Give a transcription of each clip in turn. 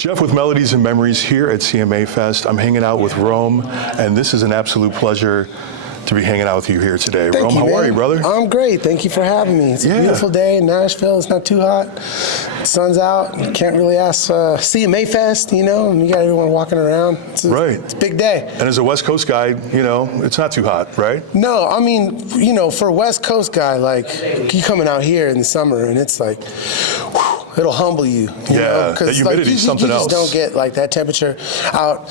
Jeff with Melodies and Memories here at CMA Fest. I'm hanging out with Rome, and this is an absolute pleasure to be hanging out with you here today. Rome, how are you, brother? I'm great. Thank you for having me. It's a beautiful day in Nashville. It's not too hot. The sun's out. You can't really ask CMA Fest, you know, and you got everyone walking around. It's a big day. And as a West Coast guy, you know, it's not too hot, right? No, I mean, you know, for a West Coast guy, like, you coming out here in the summer and it's like, whew, it'll humble you. You know? That humidity is something else. You just don't get like that temperature out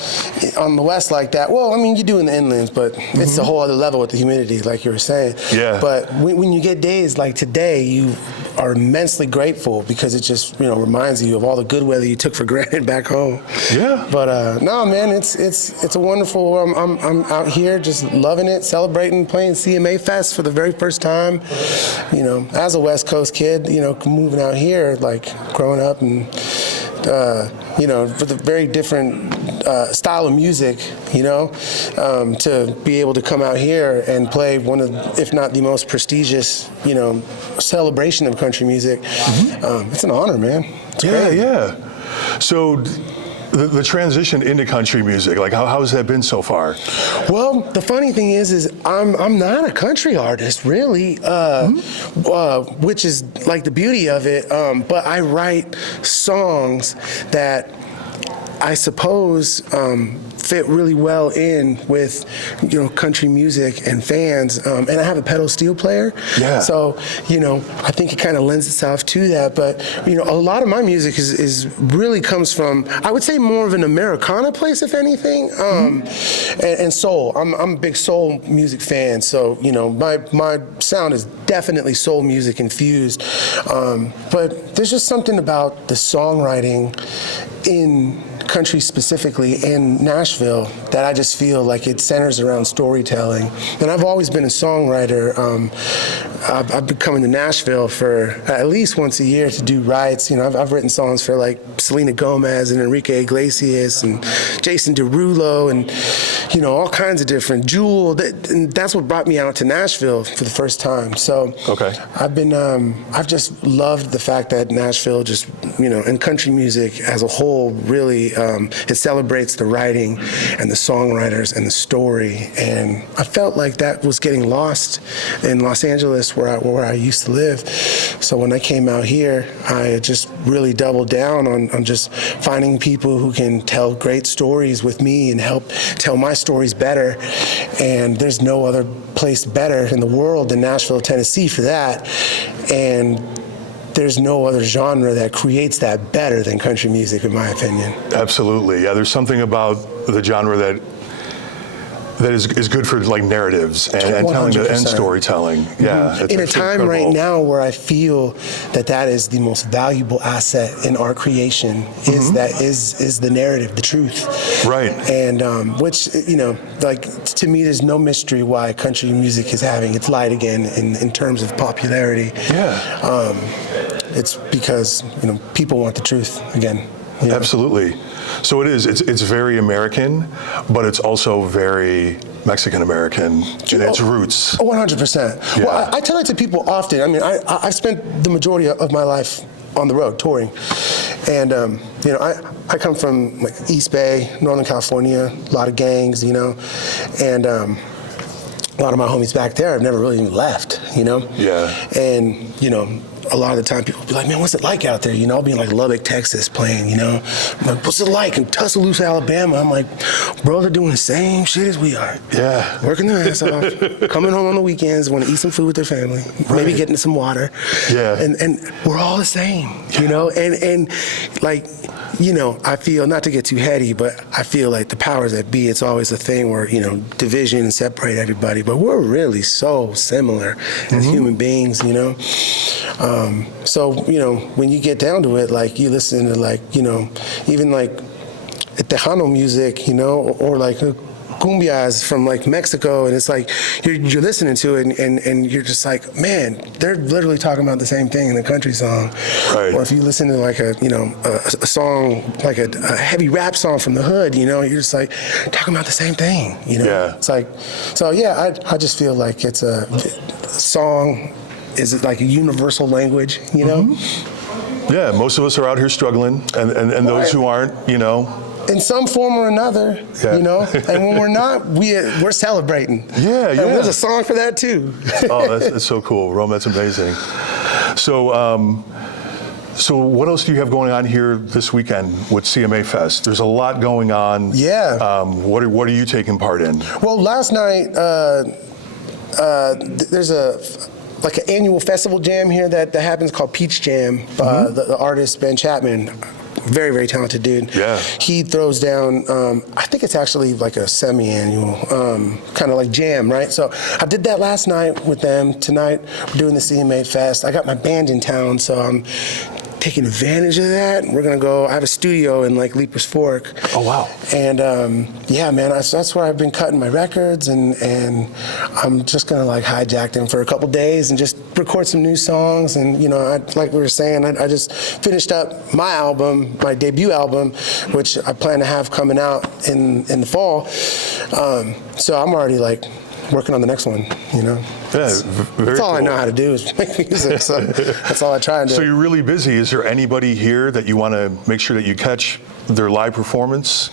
on the west like that. Well, I mean, you do in the inlands, but it's a whole other level with the humidity, like you were saying. Yeah. But when you get days like today, you are immensely grateful because it just, you know, reminds you of all the good weather you took for granted back home. Yeah. But no, man, it's a wonderful. I'm out here just loving it, celebrating, playing CMA Fest for the very first time. You know, as a West Coast kid, you know, moving out here, like growing up and. You know, with a very different style of music, you know, to be able to come out here and play one of, if not the most prestigious, you know, celebration of country music. It's an honor, man. It's great. Yeah. So the transition into country music, like how has that been so far? Well, the funny thing is I'm not a country artist, really, which is like the beauty of it. But I write songs that I suppose fit really well in with, you know, country music and fans. And I have a pedal steel player. Yeah. So, you know, I think it kind of lends itself to that. But, you know, a lot of my music is really comes from, I would say, more of an Americana place, if anything, and soul. I'm a big soul music fan. So, you know, my sound is definitely soul music infused. But there's just something about the songwriting in country specifically in Nashville that I just feel like it centers around storytelling. And I've always been a songwriter. I've been coming to Nashville for at least once a year to do rights. You know, I've written songs for like Selena Gomez and Enrique Iglesias and Jason Derulo and, you know, all kinds of different Jewel. And that's what brought me out to Nashville for the first time. So I've been, I've just loved the fact that Nashville just, you know, and country music as a whole really, it celebrates the writing and the songwriters and the story. And I felt like that was getting lost in Los Angeles where I used to live. So when I came out here, I just really doubled down on just finding people who can tell great stories with me and help tell my stories better. And there's no other place better in the world than Nashville, Tennessee for that. And there's no other genre that creates that better than country music, in my opinion. Absolutely. Yeah, there's something about the genre that is good for like narratives and telling and storytelling. Yeah. In a time right now where I feel that is the most valuable asset in art creation is the narrative, the truth. Right. And which, you know, like to me, there's no mystery why country music is having its light again in terms of popularity. Yeah. It's because, you know, people want the truth again. You know? Absolutely. So it is. It's very American, but it's also very Mexican-American in its roots. 100%. Yeah. Well, I tell it to people often. I mean, I've spent the majority of my life on the road touring. And, you know, I come from like East Bay, Northern California, a lot of gangs, you know, and a lot of my homies back there have never really even left, you know? Yeah. And, you know, a lot of the time people be like, man, what's it like out there? You know, I'll be in like Lubbock, Texas playing, you know. I'm like, what's it like in Tuscaloosa, Alabama? I'm like, bro, they're doing the same shit as we are. Yeah. Working their ass off, coming home on the weekends, want to eat some food with their family, maybe getting some water. Yeah. And we're all the same, you know? And like, you know, I feel, not to get too heady, but I feel like the powers that be, it's always a thing where, you know, division and separate everybody, but we're really so similar as human beings, you know? So, you know, when you get down to it, like you listen to like, you know, even like Tejano music, you know, or like cumbias from like Mexico, and it's like you're listening to it and you're just like, man, they're literally talking about the same thing in a country song. Right. Or if you listen to like a, you know, a song like a heavy rap song from the hood, you know, you're just like talking about the same thing, you know. Yeah. It's like, so yeah, I just feel like it's a song is like a universal language, you know. Yeah, most of us are out here struggling, and those who aren't, in some form or another, and when we're not, we're celebrating. Yeah. And there's a song for that too. Oh, that's so cool, Rome. That's amazing. So, so what else do you have going on here this weekend with CMA Fest? There's a lot going on. Yeah. What are you taking part in? Well, last night there's an annual festival jam here that happens called Peach Jam. The artist Ben Chapman, very, very talented dude. Yeah. He throws down, I think it's actually like a semi-annual kind of like jam, right? So I did that last night with them. Tonight we're doing the CMA Fest. I got my band in town, so I'm taking advantage of that. We're gonna go. I have a studio in like Leaper's Fork. Oh wow! And yeah, man, that's where I've been cutting my records, and I'm just gonna like hijack them for a couple days and just record some new songs. And like we were saying, I just finished up my album, my debut album, which I plan to have coming out in the fall. So I'm already like working on the next one. Yeah, that's all cool. I know how to do is make music. So that's all I try and do. So you're really busy. Is there anybody here that you want to make sure that you catch their live performance?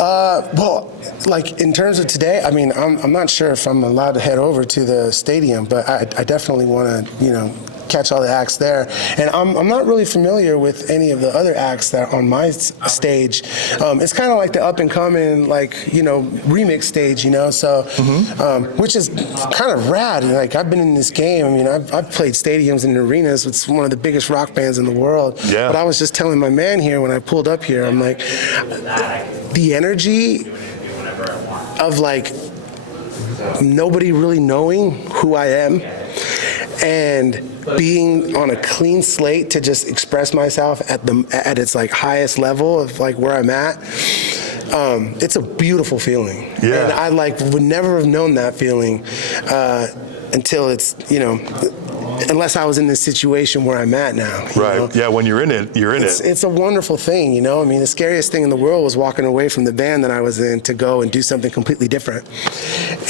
Well, like in terms of today, I mean, I'm not sure if I'm allowed to head over to the stadium, but I definitely want to, catch all the acts there. And I'm not really familiar with any of the other acts that are on my stage. It's kind of like the up and coming, remix stage, so, which is kind of rad. Like I've been in this game. I mean, I've played stadiums and arenas with one of the biggest rock bands in the world. Yeah. But I was just telling my man here when I pulled up here, I'm like, the energy of like nobody really knowing who I am and being on a clean slate to just express myself at its like highest level of like where I'm at. It's a beautiful feeling. Yeah. And I would never have known that feeling until it's, unless I was in this situation where I'm at now. Right. Yeah, when you're in it, you're in it. It's a wonderful thing, I mean, the scariest thing in the world was walking away from the band that I was in to go and do something completely different.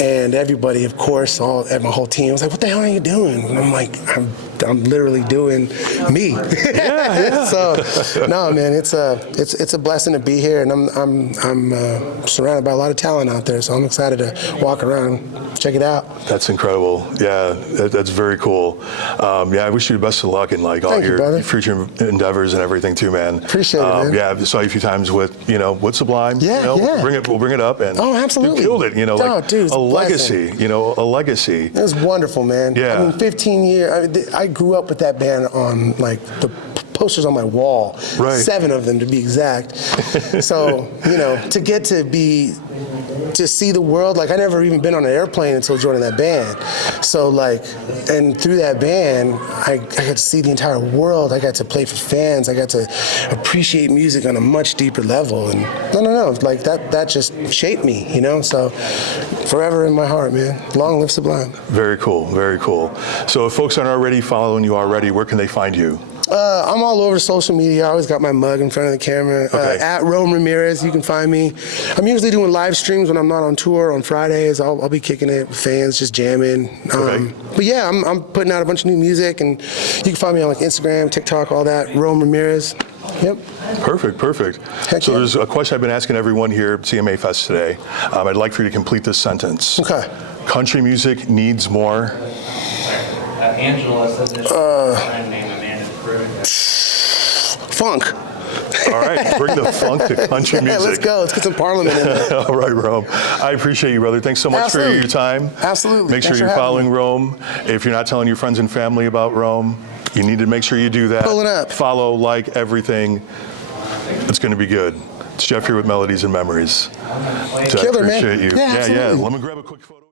And everybody, of course, my whole team was like, "What the hell are you doing?" And I'm like, I'm literally doing me. Yeah. So, no, man, it's a blessing to be here, and I'm surrounded by a lot of talent out there. So I'm excited to walk around, check it out. That's incredible. Yeah, that's very cool. Yeah, I wish you the best of luck in like all your future endeavors and everything too, man. Appreciate it, man. Yeah, I saw you a few times with with Sublime. Yeah, yeah. We'll bring it up and absolutely, you killed it. Dude, a legacy. A legacy. It was wonderful, man. Yeah. I mean, 15 years. I grew up with that band on like the posters on my wall. Right. 7 of them to be exact. So to get to see the world, like I never even been on an airplane until joining that band. So and through that band, I got to see the entire world. I got to play for fans. I got to appreciate music on a much deeper level. And no, like that just shaped me, So forever in my heart, man. Long live Sublime. Very cool, very cool. So if folks aren't already following you already, where can they find you? I'm all over social media. I always got my mug in front of the camera. Okay. At Rome Ramirez, you can find me. I'm usually doing live streams when I'm not on tour on Fridays. I'll be kicking it with fans, just jamming. Okay. But yeah, I'm putting out a bunch of new music, and you can find me on like Instagram, TikTok, all that. Rome Ramirez. Yep. Perfect. Heck So yeah. there's a question I've been asking everyone here at CMA Fest today. I'd like for you to complete this sentence. Okay. Country music needs more. Angela said that she was trying to name Amanda Pruitt. Funk. All right, bring the funk to country music. Yeah, let's go. Let's get some Parliament in there. All right, Rome. I appreciate you, brother. Thanks so much for your time. Absolutely. Make sure Thanks for you're having following me. Rome. If you're not telling your friends and family about Rome, you need to make sure you do that. Pulling up. Follow, like, everything. It's going to be good. It's Jeff here with Melodies and Memories. So Killer, I man. appreciate you. Yeah, absolutely. Let me grab a quick photo.